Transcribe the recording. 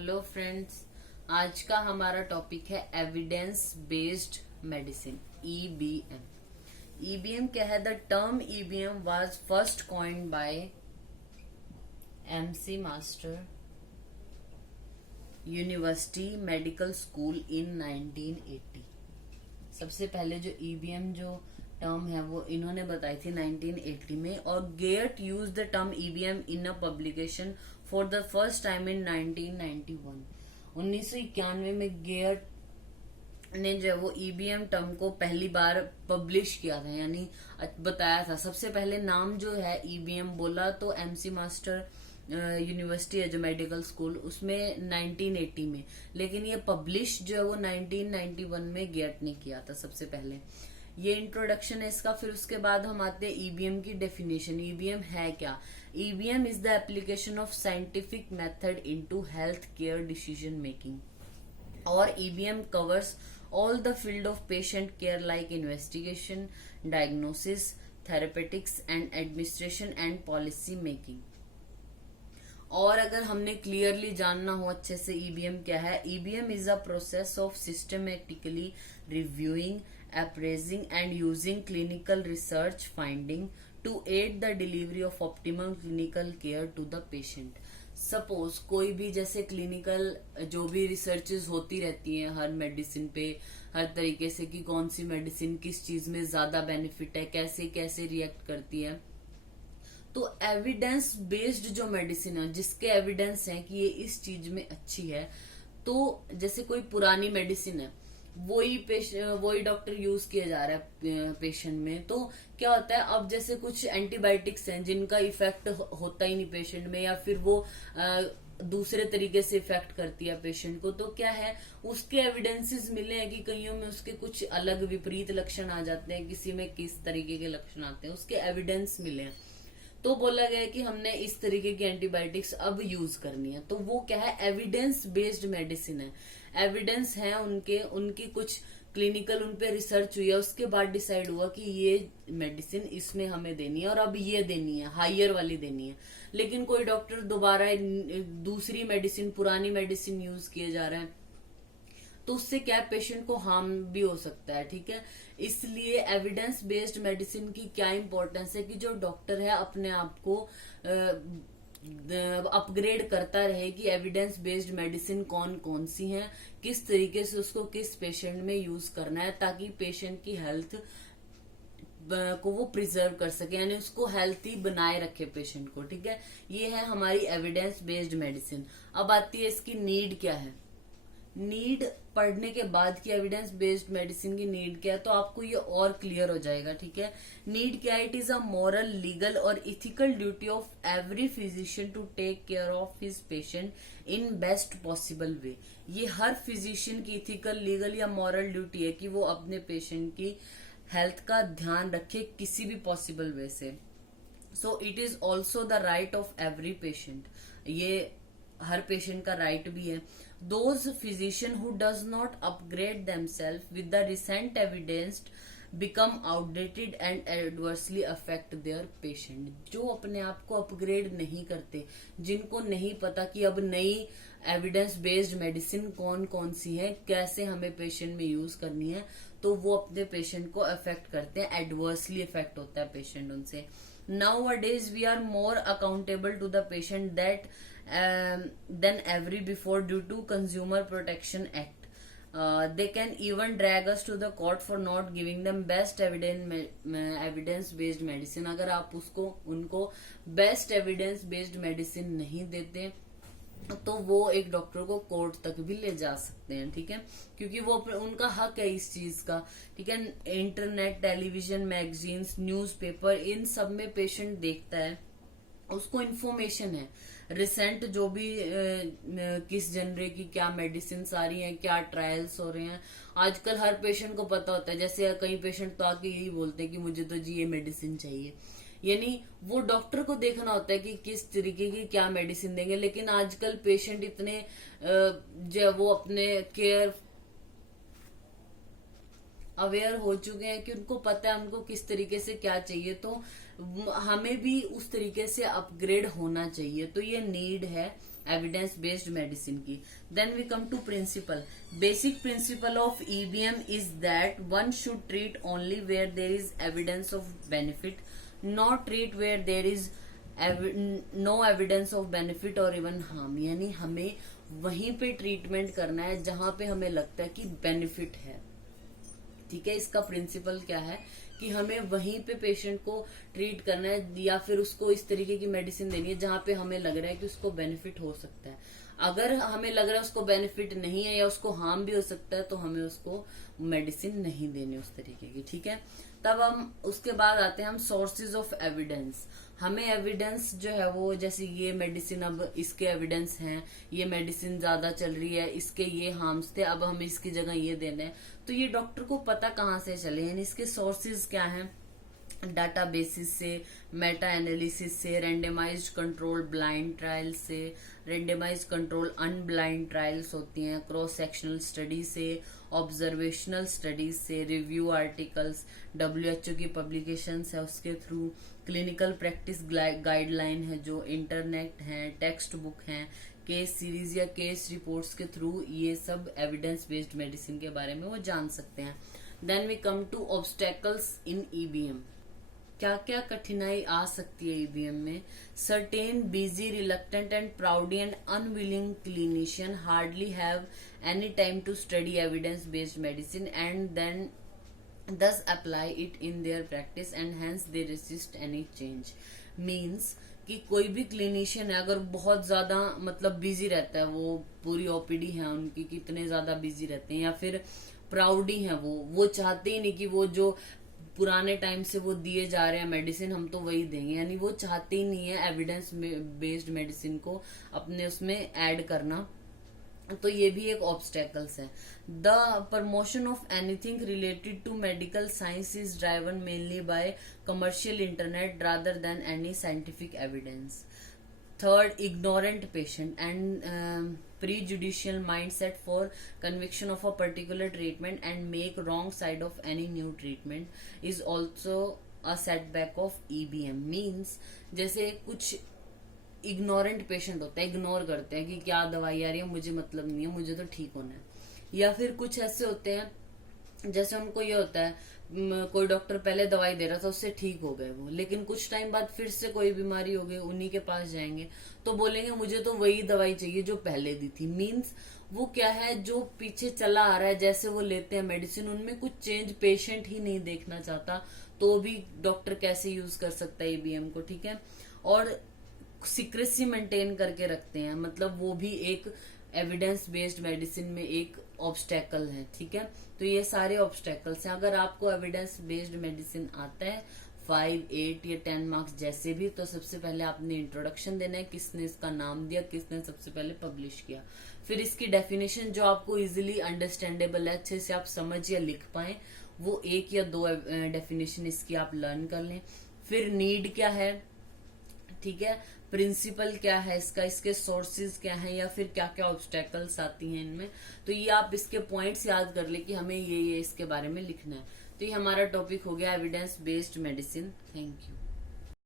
Hello friends, आज का हमारा टॉपिक है evidence based medicine EBM. EBM क्या है? The term EBM was first coined bye MC master university medical school इन 1980। सबसे पहले जो ईबीएम जो टर्म है वो इन्होंने बताई थी 1980 में, और Guyatt use the term EBM in a publication for the first time in 1991। 1991 में गेट ने जो वो ईबीएम टर्म को पहली बार पब्लिश किया था, यानी बताया था। सबसे पहले नाम जो है ईबीएम बोला तो एमसी मास्टर यूनिवर्सिटी है जो मेडिकल स्कूल, उसमें 1980 में, लेकिन ये पब्लिश जो है वो 1991 में गेट ने किया था सबसे पहले। ये इंट्रोडक्शन है इसका। फिर उसके बाद हम आते हैं ईबीएम की डेफिनेशन। ईबीएम है क्या? EBM is the application of scientific method into health care decision making, और EBM covers all the field of patient care like investigation, diagnosis, therapeutics and administration and policy making। और अगर हमने clearly जानना हो अच्छे से ईबीएम क्या है, EBM is a process of systematically reviewing, appraising and using clinical research finding to aid the delivery of optimum clinical care to the patient. Suppose कोई भी जैसे क्लिनिकल जो भी रिसर्चेज होती रहती हैं हर मेडिसिन पे, हर तरीके से कि कौन सी मेडिसिन किस चीज में ज्यादा बेनिफिट है, कैसे कैसे रिएक्ट करती है। तो एविडेंस बेस्ड जो मेडिसिन है, जिसके एविडेंस है कि ये इस चीज में अच्छी है, तो जैसे कोई पुरानी मेडिसिन है वही डॉक्टर यूज किया जा रहा है पेशेंट में, तो क्या होता है अब जैसे कुछ एंटीबायोटिक्स हैं जिनका इफेक्ट होता ही नहीं पेशेंट में, या फिर वो दूसरे तरीके से इफेक्ट करती है पेशेंट को, तो क्या है उसके एविडेंसेस मिले हैं कि कईयों में उसके कुछ अलग विपरीत लक्षण आ जाते हैं, किसी में किस तरीके के लक्षण आते हैं, उसके एविडेंस मिले हैं। तो बोला गया कि हमने इस तरीके की एंटीबायोटिक्स अब यूज करनी है, तो वो क्या है? एविडेंस बेस्ड मेडिसिन है। एविडेंस है उनकी कुछ क्लिनिकल उन पे रिसर्च हुई है, उसके बाद डिसाइड हुआ कि ये मेडिसिन इसमें हमें देनी है और अब ये देनी है, हायर वाली देनी है। लेकिन कोई डॉक्टर दोबारा दूसरी मेडिसिन, पुरानी मेडिसिन यूज किए जा रहा है, तो उससे क्या है पेशेंट को हार्म भी हो सकता है। ठीक है, इसलिए एविडेंस बेस्ड मेडिसिन की क्या इंपॉर्टेंस है कि जो डॉक्टर है अपने आप को अपग्रेड करता रहे कि एविडेंस बेस्ड मेडिसिन कौन कौन सी हैं, किस तरीके से उसको किस पेशेंट में यूज करना है, ताकि पेशेंट की हेल्थ को वो प्रिजर्व कर सके, यानी उसको हेल्थी बनाए रखे पेशेंट को। ठीक है, ये है हमारी एविडेंस बेस्ड मेडिसिन। अब आती है इसकी नीड क्या है। नीड पढ़ने के बाद की एविडेंस बेस्ड मेडिसिन की नीड क्या है, तो आपको ये और क्लियर हो जाएगा। ठीक है, नीड क्या है? It is a moral, legal और ethical duty of every physician to take care of his patient in best possible way. ये हर फिजिशियन की इथिकल, लीगल या मॉरल ड्यूटी है कि वो अपने पेशेंट की हेल्थ का ध्यान रखे किसी भी पॉसिबल वे से। So it is also the right of every patient, ये हर पेशेंट का राइट भी है। Those physician who does not upgrade themselves with the recent evidence become outdated and adversely affect their patient। जो अपने आप को upgrade नहीं करते, जिनको नहीं पता कि अब नई एविडेंस बेस्ड मेडिसिन कौन कौन सी है, कैसे हमें पेशेंट में यूज करनी है, तो वो अपने पेशेंट को अफेक्ट करते हैं, एडवर्सली अफेक्ट होता है पेशेंट उनसे। Nowadays we are more accountable to the patient than ever before due to Consumer Protection Act। They can even drag us to the court for not giving them best evidence based medicine। अगर आप उनको best evidence based medicine नहीं देते तो वो एक doctor को court तक भी ले जा सकते हैं। ठीक है, क्योंकि वो उनका हक है इस चीज का। ठीक है, इंटरनेट, टेलीविजन, मैगजीन्स, न्यूज़पेपर, इन सब में पेशेंट देखता है, उसको इन्फॉर्मेशन है रिसेंट जो भी किस जनरे की क्या मेडिसिन आ रही हैं, क्या ट्रायल्स हो रहे हैं, आजकल हर पेशेंट को पता होता है। जैसे कई पेशेंट तो आके यही बोलते हैं कि मुझे तो जी ये मेडिसिन चाहिए, यानी वो डॉक्टर को देखना होता है कि किस तरीके की क्या मेडिसिन देंगे। लेकिन आजकल पेशेंट इतने जो वो अपने केयर अवेयर हो चुके हैं कि उनको पता है उनको किस तरीके से क्या चाहिए, तो हमें भी उस तरीके से अपग्रेड होना चाहिए। तो ये नीड है एविडेंस बेस्ड मेडिसिन की। Then we come to principle. Basic principle of EBM is that one should treat only where there is evidence of benefit, not treat where there is no evidence of benefit और even harm. यानी हमें वहीं पे treatment करना है जहां पे हमें लगता है कि बेनिफिट है। ठीक है, इसका प्रिंसिपल क्या है कि हमें वहीं पे पेशेंट को ट्रीट करना है या फिर उसको इस तरीके की मेडिसिन देनी है जहां पे हमें लग रहा है कि उसको बेनिफिट हो सकता है। अगर हमें लग रहा है उसको बेनिफिट नहीं है या उसको हार्म भी हो सकता है तो हमें उसको मेडिसिन नहीं देनी उस तरीके की। ठीक है, तब हम उसके बाद आते हैं हम सोर्सेज ऑफ एविडेंस। हमें एविडेंस जो है वो, जैसे ये मेडिसिन अब इसके एविडेंस हैं, ये मेडिसिन ज्यादा चल रही है, इसके ये हार्म्स थे, अब हम इसकी जगह ये दे दें, तो ये डॉक्टर को पता कहाँ से चले, यानी इसके सोर्सेज क्या हैं। डाटा बेसिस से, मेटा एनालिसिस से, रेंडमाइज्ड कंट्रोल ब्लाइंड ट्रायल से, रेंडमाइज्ड कंट्रोल अनब्लाइंड ट्रायल्स होती हैं, क्रॉस सेक्शनल स्टडी से, ऑब्जर्वेशनल स्टडीज से, रिव्यू आर्टिकल्स, WHO की पब्लिकेशंस है उसके थ्रू, क्लिनिकल प्रैक्टिस गाइडलाइन है जो, इंटरनेट है, टेक्स्ट बुक है, केस सीरीज या केस रिपोर्ट्स के थ्रू ये सब एविडेंस बेस्ड मेडिसिन के बारे में वो जान सकते हैं। Then we come to obstacles in EBM. क्या क्या कठिनाई आ सकती है ईबीएम में। Certain busy reluctant and proudy and unwilling clinician hardly have any time to study evidence based medicine and then thus apply it in their practice and hence they resist any change। Means कि कोई भी clinician है अगर बहुत ज्यादा मतलब busy रहता है, वो पूरी ओपीडी है उनकी, कितने ज्यादा बिजी रहते हैं, या फिर प्राउडी है वो चाहते ही नहीं कि वो जो पुराने टाइम से वो दिए जा रहे हैं मेडिसिन हम तो वही देंगे, यानी वो चाहते ही नहीं है एविडेंस बेस्ड मेडिसिन को अपने उसमें ऐड करना, तो ये भी एक ऑब्स्टेकल्स है। The promotion of anything related to medical science is driven mainly by commercial internet rather than any scientific evidence. Third, ignorant patient and prejudicial mindset for conviction of a particular treatment and make wrong side of any new treatment is also a setback of EBM। means जैसे कुछ ignorant patient होता है, ignore करते हैं कि क्या दवाई आ रही है मुझे मतलब नहीं है, मुझे तो ठीक होना है। या फिर कुछ ऐसे होते हैं जैसे उनको ये होता है कोई डॉक्टर पहले दवाई दे रहा था उससे ठीक हो गए वो, लेकिन कुछ टाइम बाद फिर से कोई बीमारी हो गई, उन्हीं के पास जाएंगे तो बोलेंगे मुझे तो वही दवाई चाहिए जो पहले दी थी। मीन्स वो क्या है, जो पीछे चला आ रहा है जैसे वो लेते हैं मेडिसिन, उनमें कुछ चेंज पेशेंट ही नहीं देखना चाहता, तो भी डॉक्टर कैसे यूज कर सकता है ईबीएम को। ठीक है, और सीक्रेसी मेंटेन करके रखते हैं, मतलब वो भी एक एविडेंस बेस्ड मेडिसिन में एक ऑब्स्टेकल है। ठीक है, तो ये सारे ऑब्स्टेकल्स हैं। अगर आपको एविडेंस बेस्ड मेडिसिन आता है 5, 8 या 10 मार्क्स जैसे भी, तो सबसे पहले आपने इंट्रोडक्शन देना है, किसने इसका नाम दिया, किसने सबसे पहले पब्लिश किया, फिर इसकी डेफिनेशन जो आपको इजिली अंडरस्टैंडेबल है, अच्छे से आप समझ या लिख पाए, वो 1 या 2 डेफिनेशन इसकी आप लर्न कर लें। फिर नीड क्या है, ठीक है, प्रिंसिपल क्या है इसका, इसके सोर्सेज क्या हैं, या फिर क्या क्या ऑब्स्टेकल्स आती हैं इनमें, तो ये आप इसके पॉइंट्स याद कर ले कि हमें ये इसके बारे में लिखना है। तो ये हमारा टॉपिक हो गया evidence based medicine. Thank you.